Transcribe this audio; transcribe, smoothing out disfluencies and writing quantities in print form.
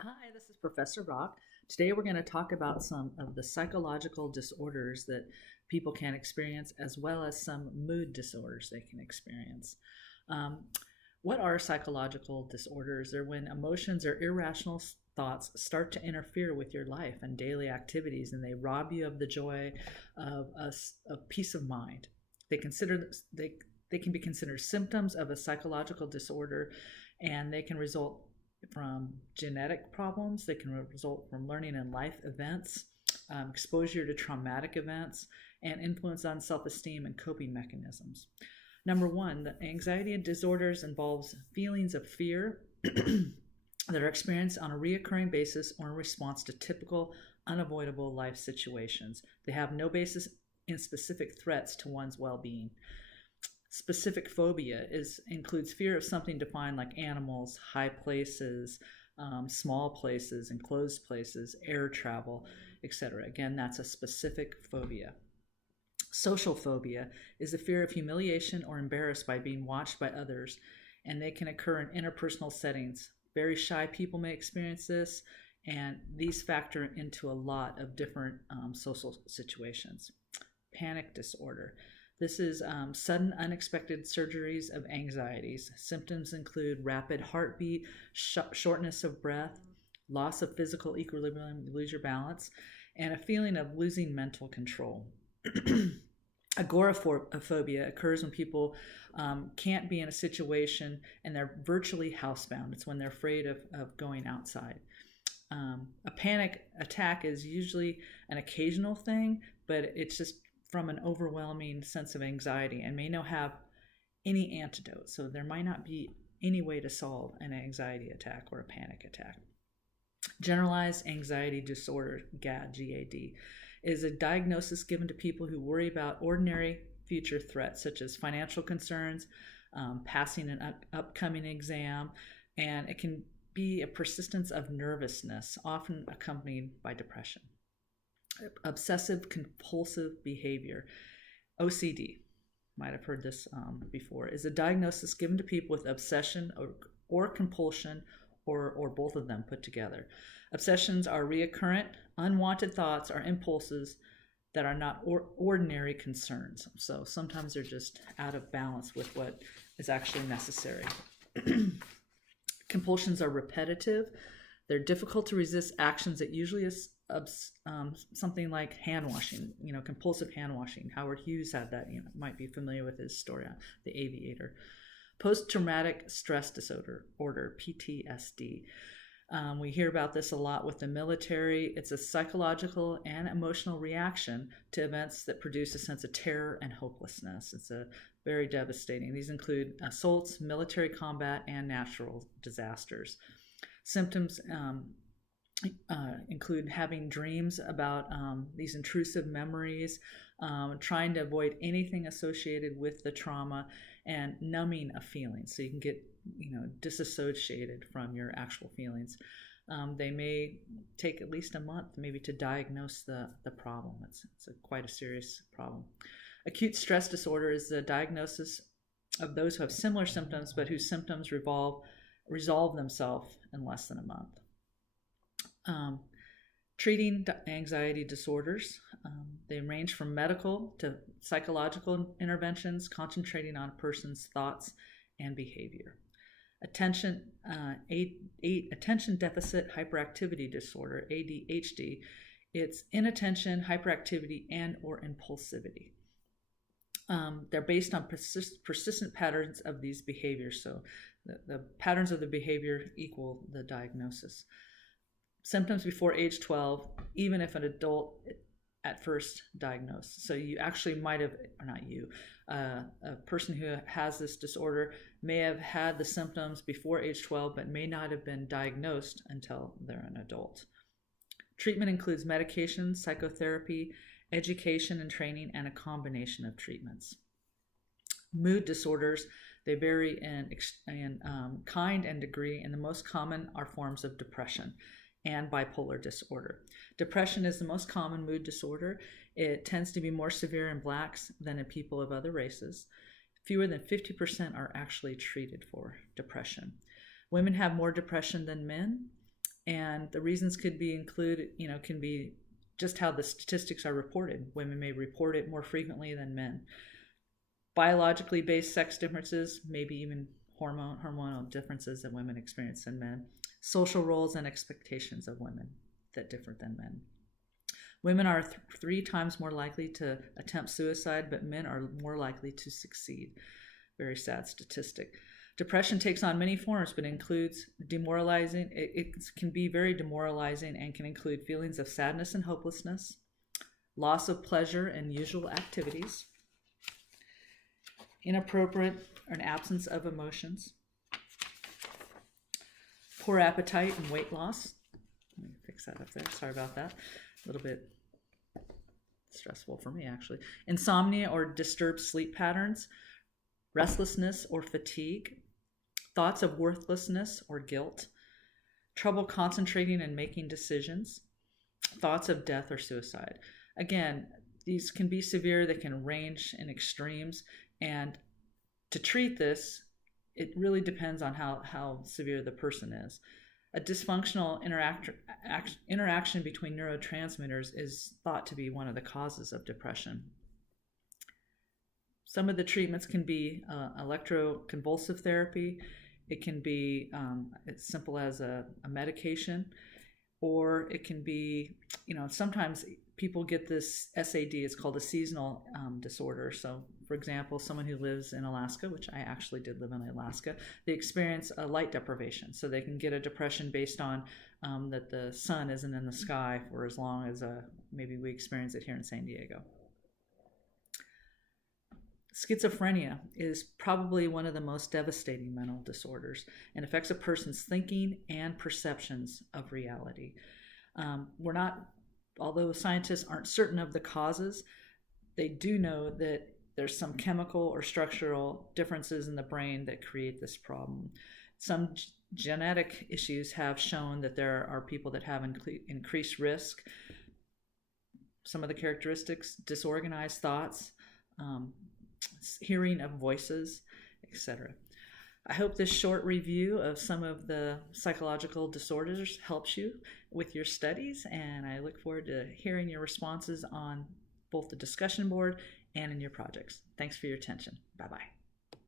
Hi, this is Professor Rock. Today we're going to talk about some of the psychological disorders that people can experience, as well as some mood disorders they can experience. Um, what are psychological disorders? They're when emotions or irrational thoughts start to interfere with your life and daily activities, and they rob you of the joy of of peace of mind. They consider they can be considered symptoms of a psychological disorder, and they can result from genetic problems. They can result from learning and life events, exposure to traumatic events, and influence on self-esteem and coping mechanisms. Number one, the anxiety disorders involves feelings of fear that are experienced on a reoccurring basis or in response to typical, unavoidable life situations. They have no basis in specific threats to one's well-being. Specific phobia includes fear of something defined like animals, high places, small places, enclosed places, air travel, etc. Again, that's a specific phobia. Social phobia is the fear of humiliation or embarrassed by being watched by others, and they can occur in interpersonal settings. Very shy people may experience this, and these factor into a lot of different social situations. Panic disorder. This is sudden unexpected surgeries of anxieties. Symptoms include rapid heartbeat, shortness of breath, loss of physical equilibrium, you lose your balance, and a feeling of losing mental control. Agoraphobia occurs when people can't be in a situation and they're virtually housebound. It's when they're afraid of going outside. A panic attack is usually an occasional thing, but it's just from an overwhelming sense of anxiety and may not have any antidote. So there might not be any way to solve an anxiety attack or a panic attack. Generalized anxiety disorder, GAD, is a diagnosis given to people who worry about ordinary future threats such as financial concerns, passing an upcoming exam, and it can be a persistence of nervousness, often accompanied by depression. Obsessive compulsive behavior, OCD, might have heard this before, is a diagnosis given to people with obsession or compulsion or both of them put together. Obsessions are recurrent, unwanted thoughts or impulses that are not ordinary concerns. So sometimes they're just out of balance with what is actually necessary. Compulsions are repetitive. They're difficult to resist actions that usually is something like hand washing, compulsive hand washing. Howard Hughes had that, might be familiar with his story on The Aviator. Post-traumatic stress disorder, PTSD. We hear about this a lot with the military. It's a psychological and emotional reaction to events that produce a sense of terror and hopelessness. It's a very devastating. These include assaults, military combat, and natural disasters. Symptoms include having dreams about these intrusive memories, trying to avoid anything associated with the trauma, and numbing a feeling. So you can get, disassociated from your actual feelings. They may take at least a month maybe to diagnose the problem. It's quite a serious problem. Acute stress disorder is the diagnosis of those who have similar symptoms but whose symptoms resolve themselves in less than a month. Treating anxiety disorders, they range from medical to psychological interventions, concentrating on a person's thoughts and behavior. Attention deficit hyperactivity disorder, ADHD, it's inattention, hyperactivity, and or impulsivity. They're based on persistent patterns of these behaviors. So the patterns of the behavior equal the diagnosis. Symptoms before age 12, even if an adult at first diagnosed. So you actually might have, or not you, a person who has this disorder may have had the symptoms before age 12, but may not have been diagnosed until they're an adult. Treatment includes medication, psychotherapy, education and training, and a combination of treatments. Mood disorders, they vary in kind and degree, and the most common are forms of depression and bipolar disorder. Depression is the most common mood disorder. It tends to be more severe in blacks than in people of other races. Fewer than 50% are actually treated for depression. Women have more depression than men. And the reasons could be included, can be just how the statistics are reported. Women may report it more frequently than men. Biologically based sex differences, maybe even hormonal differences that women experience than men. Social roles and expectations of women that differ than men. Women are 3 times more likely to attempt suicide, but men are more likely to succeed. Very sad statistic. Depression takes on many forms, but includes demoralizing. It can be very demoralizing and can include feelings of sadness and hopelessness, loss of pleasure in usual activities, inappropriate or an absence of emotions, poor appetite and weight loss. Let me fix that up there. Sorry about that. A little bit stressful for me, actually. Insomnia or disturbed sleep patterns, restlessness or fatigue, thoughts of worthlessness or guilt, trouble concentrating and making decisions, thoughts of death or suicide. Again, these can be severe, they can range in extremes, and to treat this, it really depends on how severe the person is. A dysfunctional interaction between neurotransmitters is thought to be one of the causes of depression. Some of the treatments can be electroconvulsive therapy. It can be as simple as a medication, or it can be, sometimes people get this SAD. It's called a seasonal disorder. So, for example, someone who lives in Alaska, which I actually did live in Alaska, they experience a light deprivation. So they can get a depression based on that the sun isn't in the sky for as long as maybe we experience it here in San Diego. Schizophrenia is probably one of the most devastating mental disorders and affects a person's thinking and perceptions of reality. Although scientists aren't certain of the causes, they do know that there's some chemical or structural differences in the brain that create this problem. Some genetic issues have shown that there are people that have increased risk. Some of the characteristics: disorganized thoughts, hearing of voices, etc. I hope this short review of some of the psychological disorders helps you with your studies, and I look forward to hearing your responses on both the discussion board and in your projects. Thanks for your attention. Bye-bye.